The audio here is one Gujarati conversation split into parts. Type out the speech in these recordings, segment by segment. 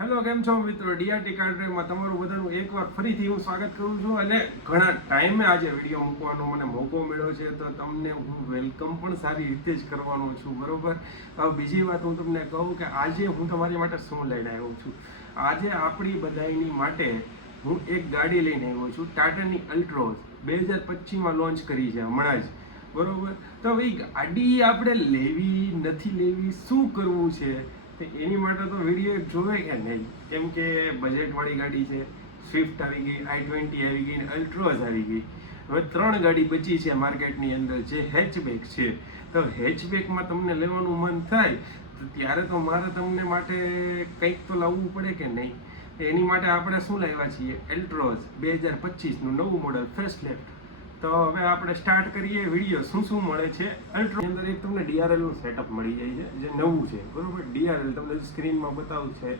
હેલો, કેમ છો મિત્રો? ડીઆરટી કાર ડ્રાઈવમાં તમારું બધાનું એકવાર ફરીથી હું સ્વાગત કરું છું. અને ઘણા ટાઈમે આજે વિડીયો મૂકવાનો મને મોકો મળ્યો છે, તો તમને હું વેલકમ પણ સારી રીતે જ કરવાનો છું, બરોબર? હવે બીજી વાત હું તમને કહું કે આજે હું તમારી માટે શું લઈને આવ્યો છું. આજે આપણી બધાની માટે હું એક ગાડી લઈને આવ્યો છું. ટાટાની અલ્ટ્રોઝ 2025માં લોન્ચ કરી છે હમણાં જ, બરોબર? તો ભાઈ ગાડી આપણે લેવી નથી લેવી, શું કરવું છે, એની માટે તો વિડીયો જોવે કે નહીં? કેમ કે બજેટવાળી ગાડી છે. સ્વિફ્ટ આવી ગઈ, i20 આવી ગઈ ને અલ્ટ્રોઝ આવી ગઈ. હવે 3 ગાડી બચી છે માર્કેટની અંદર, જે હેચબેક છે. તો હેચબેકમાં તમને લેવાનું મન થાય તો ત્યારે તો મારે તમને માટે કંઈક તો લાવવું પડે કે નહીં? એની માટે આપણે શું લાવ્યા છીએ? અલ્ટ્રોઝ 2025નું નવું મોડલ ફેસલિફ્ટ. તો હવે આપણે સ્ટાર્ટ કરીએ વિડીયો. શું શું મળે છે અલ્ટ્રોની અંદર? એક તમને DRL નું સેટઅપ મળી જાય છે, જે નવું છે, બરોબર? DRL તમને સ્ક્રીનમાં બતાવું છે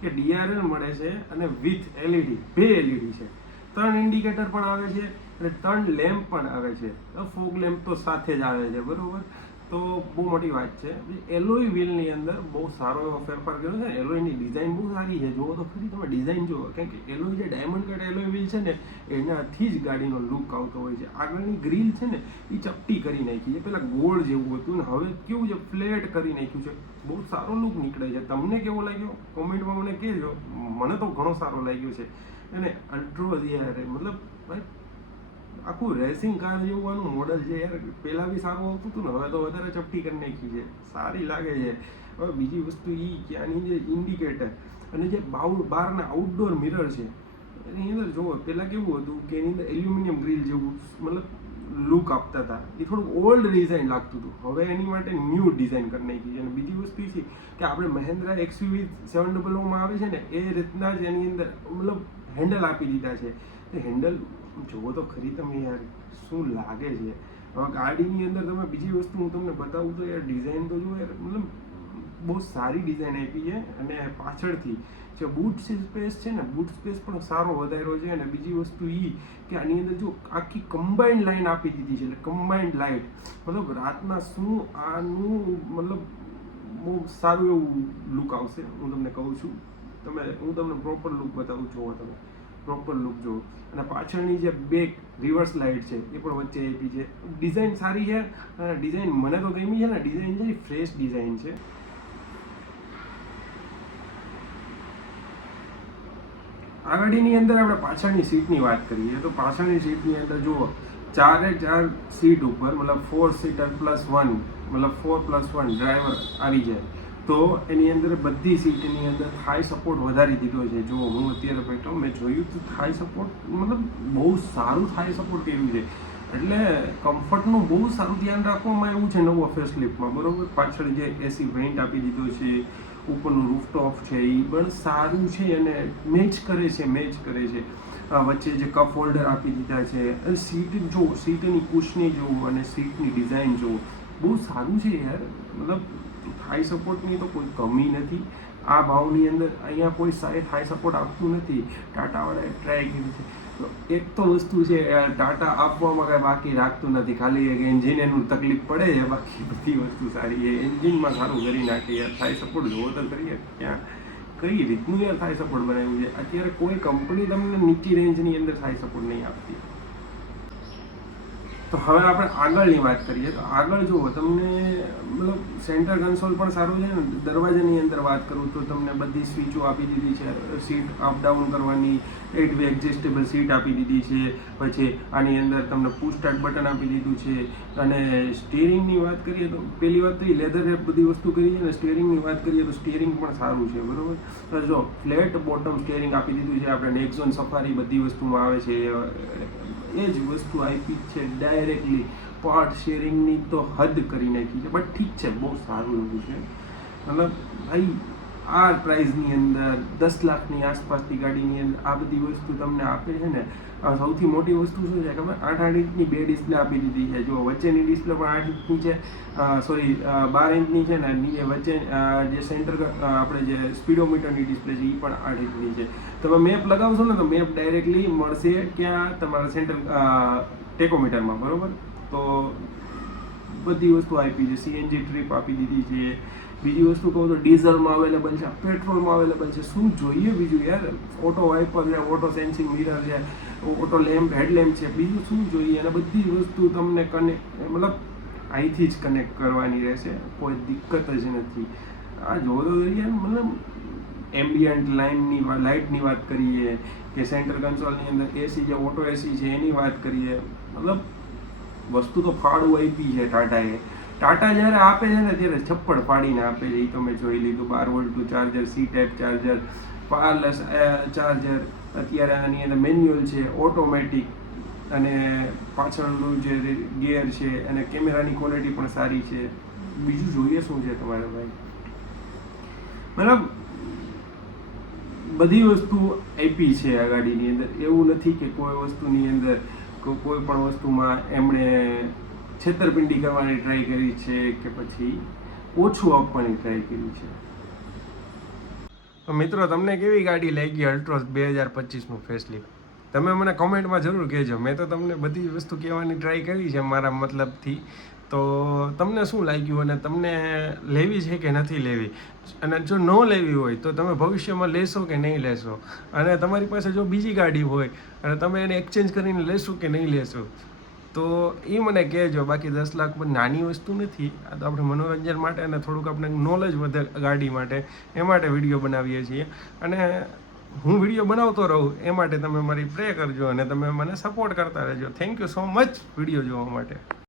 કે DRL મળે છે, અને વિથ LED, 2 LED છે. 3 ઇન્ડિકેટર પણ આવે છે અને 3 લેમ્પ પણ આવે છે. ફોગ લેમ્પ તો સાથે જ આવે છે, બરોબર? તો બહુ મોટી વાત છે. એલોય વ્હીલની અંદર બહુ સારો એવો ફેરફાર કર્યો છે. એલોયની ડિઝાઇન બહુ સારી છે. જુઓ તો ખરી તમે ડિઝાઇન જુઓ, કારણ કે એલોય જે ડાયમંડ કટ એલોય વ્હીલ છે ને, એનાથી જ ગાડીનો લુક આવતો હોય છે. આગળની ગ્રીલ છે ને, એ ચપટી કરી નાખી છે. પહેલાં ગોળ જેવું હતું ને હવે કેવું છે, ફ્લેટ કરી નાખ્યું છે. બહુ સારો લુક નીકળે છે. તમને કેવો લાગ્યો કોમેન્ટમાં મને કહેજો. મને તો ઘણો સારો લાગ્યો છે. અને અલ્ટ્રોઝ યાર, મતલબ ભાઈ આખું રેસિંગ કાર જેવું આનું મોડલ છે યાર. પહેલાં બી સારું આવતું હતું ને, હવે તો વધારે ચપટી કરી નાખી છે. સારી લાગે છે. હવે બીજી વસ્તુ એ કે આની જે ઇન્ડિકેટર અને જે બહારના આઉટડોર મિરર છે, એની અંદર જુઓ, પહેલાં કેવું હતું કે એની અંદર એલ્યુમિનિયમ ગ્રીલ જેવું મતલબ લુક આપતા હતા. એ થોડુંક ઓલ્ડ ડિઝાઇન લાગતું હતું. હવે એની માટે ન્યૂ ડિઝાઇન કરી નાખી છે. અને બીજી વસ્તુ એ છે કે આપણે મહિન્દ્રા XUV 700 આવે છે ને, એ રીતના જ એની અંદર મતલબ હેન્ડલ આપી દીધા છે. એ હેન્ડલ જુઓ તો ખરી તમે યાર, શું લાગે છે. હવે ગાડીની અંદર તમે બીજી વસ્તુ હું તમને બતાવું તો યાર, ડિઝાઇન તો જુઓ યાર, મતલબ બહુ સારી ડિઝાઇન આપી છે. અને પાછળથી જે બૂટ સ્પેસ છે ને, બૂટ સ્પેસ પણ સારો વધાર્યો છે. અને બીજી વસ્તુ એ કે આની અંદર જો આખી કમ્બાઇન્ડ લાઇન આપી દીધી છે, એટલે કમ્બાઇન્ડ લાઇટ, મતલબ રાતના શું આનું મતલબ બહુ સારું એવું લુક આવશે. હું તમને કહું છું, હું તમને પ્રોપર લુક બતાવું છું. તમે પ્રોપર લુક જુઓ. અને પાછળની જે બેક રિવર્સ લાઇટ છે એ પણ વચ્ચે આપી છે. ડિઝાઇન સારી છે. અને ડિઝાઇન મને તો ગમી છે ને. ડિઝાઇન છે ફ્રેશ ડિઝાઇન છે. આ ગાડીની અંદર આપણે પાછળની સીટની વાત કરીએ તો પાછળની સીટની અંદર જુઓ, 4 સીટ ઉપર મતલબ 4 સીટર +1, મતલબ 4+1 ડ્રાઈવર આવી જાય. તો એની અંદર બધી સીટની અંદર થાઈ સપોર્ટ વધારી દીધો છે. જો હું અત્યારે બેઠો, મેં જોયું તો થાઈ સપોર્ટ મતલબ બહુ સારું થાઈ સપોર્ટ કર્યું છે. એટલે કમ્ફર્ટનું બહુ સારું ધ્યાન રાખવામાં આવ્યું છે નવો ફેસલિફ્ટમાં, બરોબર? પાછળ જે AC વેન્ટ આપી દીધો છે, ઉપરનું રૂફટોપ છે, એ પણ સારું છે અને મેચ કરે છે. વચ્ચે જે કપ હોલ્ડર આપી દીધા છે. અને સીટ જો, સીટની કુશની જોવું અને સીટની ડિઝાઇન જોવું, બહુ સારું છે યાર. મતલબ થાઈ સપોર્ટની તો કોઈ કમી નથી. આ ભાવની અંદર અહીંયા કોઈ સારી થાઈ સપોર્ટ આપતું નથી. ટાટાવાળાએ ટ્રાય કર્યું છે. તો એક તો વસ્તુ છે, ટાટા આપવામાં કાંઈ બાકી રાખતું નથી. ખાલી એક એન્જિન એનું તકલીફ પડે છે, બાકી બધી વસ્તુ સારી છે. એન્જિનમાં સારું કરી નાખે યાર. થાઈ સપોર્ટ જોવો તો કરીએ ક્યાં કઈ રીતનું યાર થાઈ સપોર્ટ બનાવ્યું છે. અત્યારે કોઈ કંપની તમને નીચી રેન્જની અંદર થાઈ સપોર્ટ નહીં આપતી. તો હવે આપણે આગળની વાત કરીએ તો આગળ જુઓ, તમને મતલબ સેન્ટર કન્સોલ પણ સારું છે ને. દરવાજાની અંદર વાત કરું તો તમને બધી સ્વિચો આપી દીધી છે. સીટ અપ ડાઉન કરવાની 8 વે એડજસ્ટેબલ સીટ આપી દીધી છે. પછી આની અંદર તમને પુશ સ્ટાર્ટ બટન આપી દીધું છે. અને સ્ટીયરિંગની વાત કરીએ તો પહેલી વાત તો એ લેધર બધી વસ્તુ કરી છે. અને સ્ટીયરિંગની વાત કરીએ તો સ્ટીયરિંગ પણ સારું છે, બરોબર? તો જો ફ્લેટ બોટમ સ્ટીયરિંગ આપી દીધું છે. આપણે નેક્ઝોન સફારી બધી વસ્તુમાં આવે છે એ જ વસ્તુ આપી છે. ડાયરેક્ટલી પાર્ટ શેરિંગની તો હદ કરી નાખી છે. બટ ઠીક છે, બહુ સારું એવું છે. મતલબ ભાઈ આ પ્રાઇઝની અંદર 10 લાખની આસપાસની ગાડીની અંદર આ બધી વસ્તુ તમને આપે છે ને. સૌથી મોટી વસ્તુ શું છે ખબર? 8 ઇંચની 2 ડિસ્પ્લે આપી દીધી છે. જો વચ્ચેની ડિસ્પ્લે પણ 8 ઇંચની છે, સોરી 12 ઇંચની છે ને. નીચે વચ્ચે જે સેન્ટર આપણે જે સ્પીડોમીટરની ડિસ્પ્લે છે એ પણ 8 ઇંચની છે. તમે મેપ લગાવશો ને તો મેપ ડાયરેક્ટલી મળશે ક્યાં? તમારા સેન્ટર ટેકોમીટરમાં, બરોબર? તો બધી વસ્તુ આપી છે. CNG ટ્રીપ આપી દીધી છે. બીજી વસ્તુ કહું તો ડીઝલમાં અવેલેબલ છે, પેટ્રોલમાં અવેલેબલ છે. શું જોઈએ બીજું યાર? ઓટો વાઇપર છે, ઓટો સેન્સિંગ મિરર છે, ઓટો લેમ્પ હેડલેમ્પ છે, બીજું શું જોઈએ? અને બધી વસ્તુ તમને મતલબ અહીંથી જ કનેક્ટ કરવાની રહેશે, કોઈ દિક્કત જ નથી. આ જોયો યાર, મતલબ એમ્બિયન્ટ લાઇટની વાત કરીએ કે સેન્ટર કન્સોલની અંદર એસી જે ઓટો એસી છે એની વાત કરીએ, મતલબ વસ્તુ તો ફાળું આપી છે ટાટાએ. ટાટા જ્યારે આપે છે ને ત્યારે છપ્પડ ફાડીને આપે છે. એ તમે જોઈ લીધું. 12 વોલ્ટનું charger, C type charger, wireless charger. અત્યારે આની અંદર મેન્યુઅલ છે, ઓટોમેટિક, અને પાછળનું જે ગિયર છે અને કેમેરાની ક્વોલિટી પણ સારી છે. બીજું જોઈએ શું છે તમારે ભાઈ? મતલબ બધી વસ્તુ આપી છે આ ગાડીની અંદર. એવું નથી કે કોઈ વસ્તુની અંદર કોઈ પણ વસ્તુમાં એમણે છેતરપિંડી કરવાની ટ્રાય કરી છે કે પછી ઓછું આપવાની ટ્રાય કરી છે. તો મિત્રો, તમને કેવી ગાડી લાગી અલ્ટ્રોસ 2025નું ફેસલિફ્ટ? તમે મને કમેન્ટમાં જરૂર કહેજો. મેં તો તમને બધી વસ્તુ કહેવાની ટ્રાય કરી છે મારા મતલબથી. તો તમને શું લાગ્યું અને તમને લેવી છે કે નથી લેવી? અને જો ન લેવી હોય તો તમે ભવિષ્યમાં લેશો કે નહીં લેશો? અને તમારી પાસે જો બીજી ગાડી હોય અને તમે એને એક્સચેન્જ કરીને લેશો કે નહીં લેશો? તો એ મને કહેજો. બાકી 10 લાખ નાની વસ્તુ નથી. આ તો આપણે મનોરંજન માટે અને થોડુંક આપણે નોલેજ વધે ગાડી માટે, એ માટે વિડીયો બનાવીએ છીએ. અને હું વિડીયો બનાવતો રહું એ માટે તમે મારી પ્રે કરજો અને તમે મને સપોર્ટ કરતા રહેજો. Thank you so much video જોવા માટે.